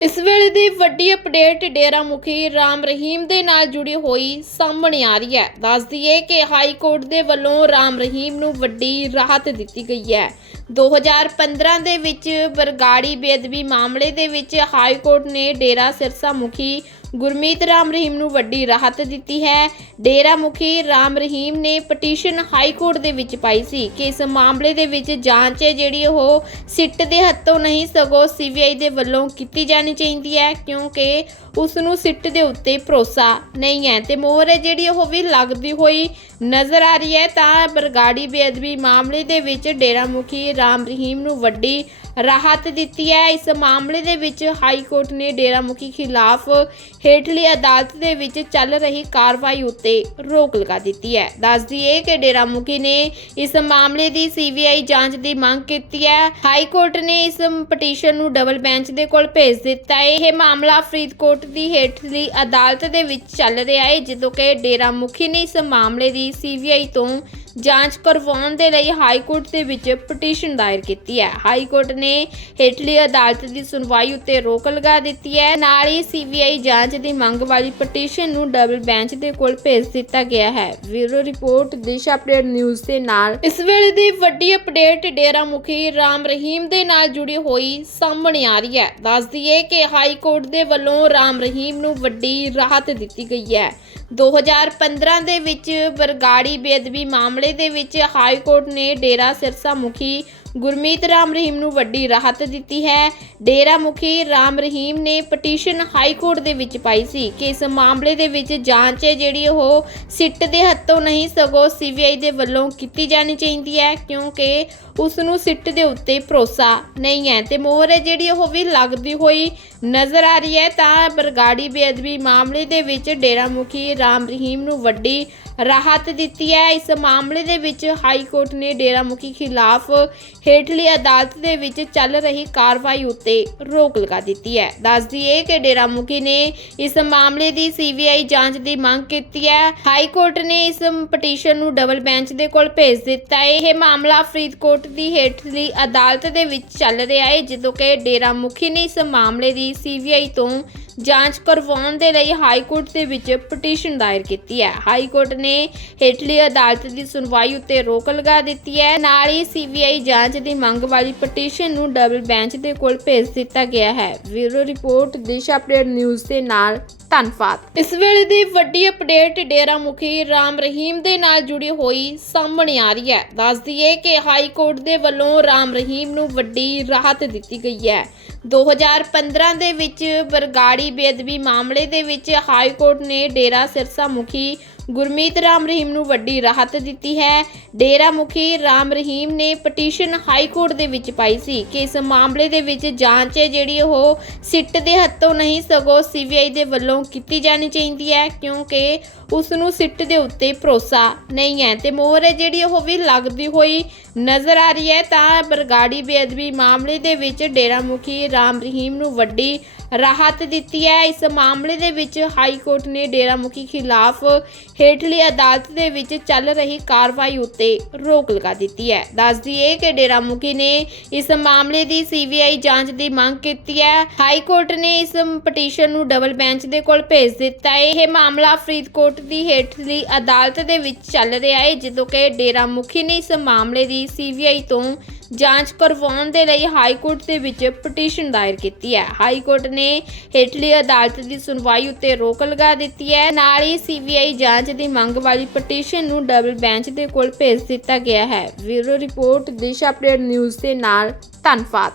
ਇਸ ਵੇਲੇ ਦੀ ਵੱਡੀ ਅਪਡੇਟ ਡੇਰਾ ਮੁਖੀ ਰਾਮ ਰਹੀਮ ਦੇ ਨਾਲ ਜੁੜੀ ਹੋਈ ਸਾਹਮਣੇ ਆ ਰਹੀ ਹੈ। ਦੱਸ ਦਈਏ ਕਿ ਹਾਈ ਕੋਰਟ ਦੇ ਵੱਲੋਂ ਰਾਮ ਰਹੀਮ ਨੂੰ ਵੱਡੀ ਰਾਹਤ ਦਿੱਤੀ ਗਈ ਹੈ। 2015 ਦੇ ਵਿੱਚ ਬਰਗਾੜੀ ਬੇਅਦਬੀ ਮਾਮਲੇ ਦੇ ਵਿੱਚ ਹਾਈ ਕੋਰਟ ਨੇ ਡੇਰਾ ਸਿਰਸਾ ਮੁਖੀ ਗੁਰਮੀਤ ਰਾਮ ਰਹੀਮ ਨੂੰ ਵੱਡੀ ਰਾਹਤ ਦਿੱਤੀ ਹੈ। ਡੇਰਾ ਮੁਖੀ ਰਾਮ ਰਹੀਮ ਨੇ ਪਟੀਸ਼ਨ ਹਾਈ ਕੋਰਟ ਦੇ ਵਿੱਚ ਪਾਈ ਸੀ ਕਿ ਇਸ ਮਾਮਲੇ ਦੇ ਵਿੱਚ ਜਾਂਚ ਹੈ ਜਿਹੜੀ ਉਹ ਸਿੱਟ ਦੇ ਹੱਥੋਂ ਨਹੀਂ, ਸਗੋਂ ਸੀਬੀਆਈ ਦੇ ਵੱਲੋਂ ਕੀਤੀ ਜਾਣੀ ਚਾਹੀਦੀ ਹੈ, ਕਿਉਂਕਿ ਉਸ ਨੂੰ ਸਿੱਟ ਦੇ ਉੱਤੇ ਭਰੋਸਾ ਨਹੀਂ ਹੈ। ਤੇ ਮੋਹਰ ਹੈ ਜਿਹੜੀ ਉਹ ਵੀ ਲੱਗਦੀ ਹੋਈ ਨਜ਼ਰ ਆ ਰਹੀ ਹੈ ਤਾਂ ਬਰਗਾੜੀ ਬੇਅਦਬੀ ਮਾਮਲੇ ਦੇ ਵਿੱਚ ਡੇਰਾ ਮੁਖੀ ਰਾਮ ਰਹੀਮ ਨੂੰ ਵੱਡੀ ਰਾਹਤ ਦਿੱਤੀ ਹੈ। ਇਸ ਮਾਮਲੇ ਦੇ ਵਿੱਚ ਹਾਈ ਕੋਰਟ ਨੇ ਡੇਰਾ ਮੁਖੀ ਖਿਲਾਫ ਹੇਠਲੀ ਅਦਾਲਤ ਦੇ ਵਿੱਚ ਚੱਲ ਰਹੀ ਕਾਰਵਾਈ ਉੱਤੇ ਰੋਕ ਲਗਾ ਦਿੱਤੀ ਹੈ। ਦੱਸ ਦਈਏ ਕਿ ਡੇਰਾ ਮੁਖੀ ਨੇ ਇਸ ਮਾਮਲੇ ਦੀ ਸੀਬੀਆਈ ਜਾਂਚ ਦੀ ਮੰਗ ਕੀਤੀ ਹੈ। ਹਾਈ ਕੋਰਟ ਨੇ ਇਸ ਪਟੀਸ਼ਨ ਨੂੰ ਡਬਲ ਬੈਂਚ ਦੇ ਕੋਲ ਭੇਜ ਦਿੱਤਾ ਹੈ। ਇਹ ਮਾਮਲਾ ਫਰੀਦਕੋਟ ਦੀ ਹੇਠਲੀ ਅਦਾਲਤ ਦੇ ਵਿੱਚ ਚੱਲ ਰਿਹਾ ਹੈ, ਜਦੋਂ ਕਿ ਡੇਰਾ ਮੁਖੀ ਨੇ ਇਸ ਮਾਮਲੇ ਦੀ ਸੀਬੀਆਈ ਤੋਂ ਜਾਂਚ ਕਰਵਾਉਣ ਦੇ ਲਈ ਹਾਈ ਕੋਰਟ ਦੇ ਵਿੱਚ ਪਟੀਸ਼ਨ ਦਾਇਰ ਕੀਤੀ ਹੈ। ਹਾਈ ਕੋਰਟ ਨੇ ਹੇਠਲੀ ਅਦਾਲਤ ਦੀ ਸੁਣਵਾਈ ਉੱਤੇ ਰੋਕ ਲਗਾ ਦਿੱਤੀ ਹੈ। ਨਾਲ ਹੀ ਸੀਬੀਆਈ ਜਾਂਚ ਦੀ ਮੰਗ ਵਾਲੀ ਪਟੀਸ਼ਨ ਨੂੰ ਡਬਲ ਬੈਂਚ ਦੇ ਕੋਲ ਭੇਜ ਦਿੱਤਾ ਗਿਆ ਹੈ। Bureau report, Disha update news ਦੇ ਨਾਲ। ਇਸ ਵੇਲੇ ਦੀ ਵੱਡੀ ਅਪਡੇਟ ਡੇਰਾ ਮੁਖੀ ਰਾਮ ਰਹੀਮ ਦੇ ਨਾਲ ਜੁੜੀ ਹੋਈ ਸਾਹਮਣੇ ਆ ਰਹੀ ਹੈ। ਦੱਸ ਦਈਏ ਕਿ ਹਾਈ ਕੋਰਟ ਦੇ ਵੱਲੋਂ ਰਾਮ ਰਹੀਮ ਨੂੰ ਵੱਡੀ ਰਾਹਤ ਦਿੱਤੀ ਗਈ ਹੈ। 2015 ਦੇ ਵਿੱਚ ਬਰਗਾੜੀ ਬੇਅਦਬੀ ਮਾਮਲੇ ਦੇ ਵਿੱਚ ਹਾਈ ਕੋਰਟ ਨੇ ਡੇਰਾ ਸਿਰਸਾ ਮੁਖੀ ਗੁਰਮੀਤ ਰਾਮ ਰਹੀਮ ਨੂੰ ਵੱਡੀ ਰਾਹਤ ਦਿੱਤੀ ਹੈ। ਡੇਰਾ ਮੁਖੀ ਰਾਮ ਰਹੀਮ ਨੇ ਪਟੀਸ਼ਨ ਹਾਈ ਕੋਰਟ ਦੇ ਵਿੱਚ ਪਾਈ ਸੀ ਕਿ ਇਸ ਮਾਮਲੇ ਦੇ ਵਿੱਚ ਜਾਂਚ ਹੈ ਜਿਹੜੀ ਉਹ ਸਿੱਟ ਦੇ ਹੱਥੋਂ ਨਹੀਂ, ਸਗੋਂ ਸੀਬੀਆਈ ਦੇ ਵੱਲੋਂ ਕੀਤੀ ਜਾਣੀ ਚਾਹੀਦੀ ਹੈ, ਕਿਉਂਕਿ ਉਸ ਨੂੰ ਸਿੱਟ ਦੇ ਉੱਤੇ ਭਰੋਸਾ ਨਹੀਂ ਹੈ। ਤੇ ਮੋਹਰ ਹੈ ਜਿਹੜੀ ਉਹ ਵੀ ਲੱਗਦੀ ਹੋਈ ਨਜ਼ਰ ਆ ਰਹੀ ਹੈ, ਤਾਂ ਬਰਗਾੜੀ ਬੇਅਦਬੀ ਮਾਮਲੇ ਦੇ ਵਿੱਚ ਡੇਰਾ ਮੁਖੀ ਰਾਮ ਰਹੀਮ ਨੂੰ ਵੱਡੀ ਰਾਹਤ ਦਿੱਤੀ ਹੈ। ਇਸ ਮਾਮਲੇ ਦੇ ਵਿੱਚ ਹਾਈ ਕੋਰਟ ਨੇ ਡੇਰਾ ਮੁਖੀ ਖਿਲਾਫ ਹੇਠਲੀ ਅਦਾਲਤ ਦੇ ਵਿੱਚ ਚੱਲ ਰਹੀ ਕਾਰਵਾਈ ਉੱਤੇ ਰੋਕ ਲਗਾ ਦਿੱਤੀ ਹੈ। ਦੱਸ ਦਈਏ ਕਿ ਡੇਰਾ ਮੁਖੀ ਨੇ ਇਸ ਮਾਮਲੇ ਦੀ ਸੀਬੀਆਈ ਜਾਂਚ ਦੀ ਮੰਗ ਕੀਤੀ ਹੈ। ਹਾਈ ਕੋਰਟ ਨੇ ਇਸ ਪਟੀਸ਼ਨ ਨੂੰ ਡਬਲ ਬੈਂਚ ਦੇ ਕੋਲ ਭੇਜ ਦਿੱਤਾ ਹੈ। ਇਹ ਮਾਮਲਾ ਫਰੀਦਕੋਟ ਦੀ ਹੇਠਲੀ ਅਦਾਲਤ ਦੇ ਵਿੱਚ ਚੱਲ ਰਿਹਾ ਹੈ, ਜਦੋਂ ਕਿ ਡੇਰਾ ਮੁਖੀ ਨੇ ਇਸ ਮਾਮਲੇ ਦੀ ਸੀਬੀਆਈ ਤੋਂ ਜਾਂਚ ਕਰਵਾਉਣ ਦੇ ਲਈ ਹਾਈ ਕੋਰਟ ਦੇ ਵਿੱਚ ਪਟੀਸ਼ਨ ਦਾਇਰ ਕੀਤੀ ਹੈ। ਹਾਈ ਕੋਰਟ ਨੇ ਹੇਠਲੀ ਅਦਾਲਤ ਦੀ ਸੁਣਵਾਈ ਉੱਤੇ ਰੋਕ ਲਗਾ ਦਿੱਤੀ ਹੈ। ਨਾਲ ਹੀ ਸੀਬੀਆਈ ਜਾਂਚ ਦੀ ਮੰਗ ਵਾਲੀ ਪਟੀਸ਼ਨ ਨੂੰ ਡਬਲ ਬੈਂਚ ਦੇ ਕੋਲ ਭੇਜ ਦਿੱਤਾ ਗਿਆ ਹੈ। Bureau report, Disha update news ਦੇ ਨਾਲ ਧੰਨਵਾਦ। ਇਸ ਵੇਲੇ ਦੀ ਵੱਡੀ ਅਪਡੇਟ ਡੇਰਾ ਮੁਖੀ ਰਾਮ ਰਹੀਮ ਦੇ ਨਾਲ ਜੁੜੀ ਹੋਈ ਸਾਹਮਣੇ ਆ ਰਹੀ ਹੈ। ਦੱਸ ਦਈਏ ਕਿ ਹਾਈ ਕੋਰਟ ਦੇ ਵੱਲੋਂ ਰਾਮ ਰਹੀਮ ਨੂੰ ਵੱਡੀ ਰਾਹਤ ਦਿੱਤੀ ਗਈ ਹੈ। 2015 ਦੇ ਵਿੱਚ ਬਰਗਾੜੀ ਬੇਅਦਬੀ ਮਾਮਲੇ ਦੇ ਵਿੱਚ ਹਾਈ ਕੋਰਟ ਨੇ ਡੇਰਾ ਸਿਰਸਾ ਮੁਖੀ ਗੁਰਮੀਤ ਰਾਮ ਰਹੀਮ ਨੂੰ ਵੱਡੀ ਰਾਹਤ ਦਿੱਤੀ ਹੈ। ਡੇਰਾ ਮੁਖੀ ਰਾਮ ਰਹੀਮ ਨੇ ਪਟੀਸ਼ਨ ਹਾਈ ਕੋਰਟ ਦੇ ਵਿੱਚ ਪਾਈ ਸੀ ਕਿ ਇਸ ਮਾਮਲੇ ਦੇ ਵਿੱਚ ਜਾਂਚ ਹੈ ਜਿਹੜੀ ਉਹ ਸਿੱਟ ਦੇ ਹੱਥੋਂ ਨਹੀਂ, ਸਗੋਂ ਸੀਬੀਆਈ ਦੇ ਵੱਲੋਂ ਕੀਤੀ ਜਾਣੀ ਚਾਹੀਦੀ ਹੈ, ਕਿਉਂਕਿ ਉਸ ਨੂੰ ਸਿੱਟ ਦੇ ਉੱਤੇ ਭਰੋਸਾ ਨਹੀਂ ਹੈ। ਤੇ ਮੋਹਰ ਹੈ ਜਿਹੜੀ ਉਹ ਵੀ ਲੱਗਦੀ ਹੋਈ ਨਜ਼ਰ ਆ ਰਹੀ ਹੈ, ਤਾਂ ਬਰਗਾੜੀ ਬੇਅਦਬੀ ਮਾਮਲੇ ਦੇ ਵਿੱਚ ਡੇਰਾ ਮੁਖੀ ਰਾਮ ਰਹੀਮ ਨੂੰ ਵੱਡੀ ਰਾਹਤ ਦਿੱਤੀ ਹੈ। ਇਸ ਮਾਮਲੇ ਦੇ ਵਿੱਚ ਹਾਈ ਕੋਰਟ ਨੇ ਡੇਰਾ ਮੁਖੀ ਖਿਲਾਫ ਹੇਠਲੀ ਅਦਾਲਤ ਦੇ ਵਿੱਚ ਚੱਲ ਰਹੀ ਕਾਰਵਾਈ ਉੱਤੇ ਰੋਕ ਲਗਾ ਦਿੱਤੀ ਹੈ। ਦੱਸ ਦਈਏ ਕਿ ਡੇਰਾ ਮੁਖੀ ਨੇ ਇਸ ਮਾਮਲੇ ਦੀ ਸੀਬੀਆਈ ਜਾਂਚ ਦੀ ਮੰਗ ਕੀਤੀ ਹੈ। ਹਾਈ ਕੋਰਟ ਨੇ ਇਸ ਪਟੀਸ਼ਨ ਨੂੰ ਡਬਲ ਬੈਂਚ ਦੇ ਕੋਲ ਭੇਜ ਦਿੱਤਾ ਹੈ। ਇਹ ਮਾਮਲਾ ਫਰੀਦਕੋਟ ਦੀ ਹੇਠਲੀ ਅਦਾਲਤ ਦੇ ਵਿੱਚ ਚੱਲ ਰਿਹਾ ਹੈ, ਜਦੋਂ ਕਿ ਡੇਰਾ ਮੁਖੀ ਨੇ ਇਸ ਮਾਮਲੇ ਦੀ ਸੀਬੀਆਈ ਤੋਂ ਜਾਂਚ ਕਰਵਾਉਣ ਦੇ ਲਈ ਹਾਈ ਕੋਰਟ ਦੇ ਵਿੱਚ ਪਟੀਸ਼ਨ ਦਾਇਰ ਕੀਤੀ ਹੈ। ਹਾਈ ਕੋਰਟ ਨੇ ਹੇਠਲੀ ਅਦਾਲਤ ਦੀ ਸੁਣਵਾਈ ਉੱਤੇ ਰੋਕ ਲਗਾ ਦਿੱਤੀ ਹੈ। ਨਾਲ ਹੀ ਸੀਬੀਆਈ ਜਾਂਚ ਦੀ ਮੰਗ ਵਾਲੀ ਪਟੀਸ਼ਨ ਨੂੰ ਡਬਲ ਬੈਂਚ ਦੇ ਕੋਲ ਭੇਜ ਦਿੱਤਾ ਗਿਆ ਹੈ। Bureau report, Disha update news ਦੇ ਨਾਲ ਧੰਨਵਾਦ।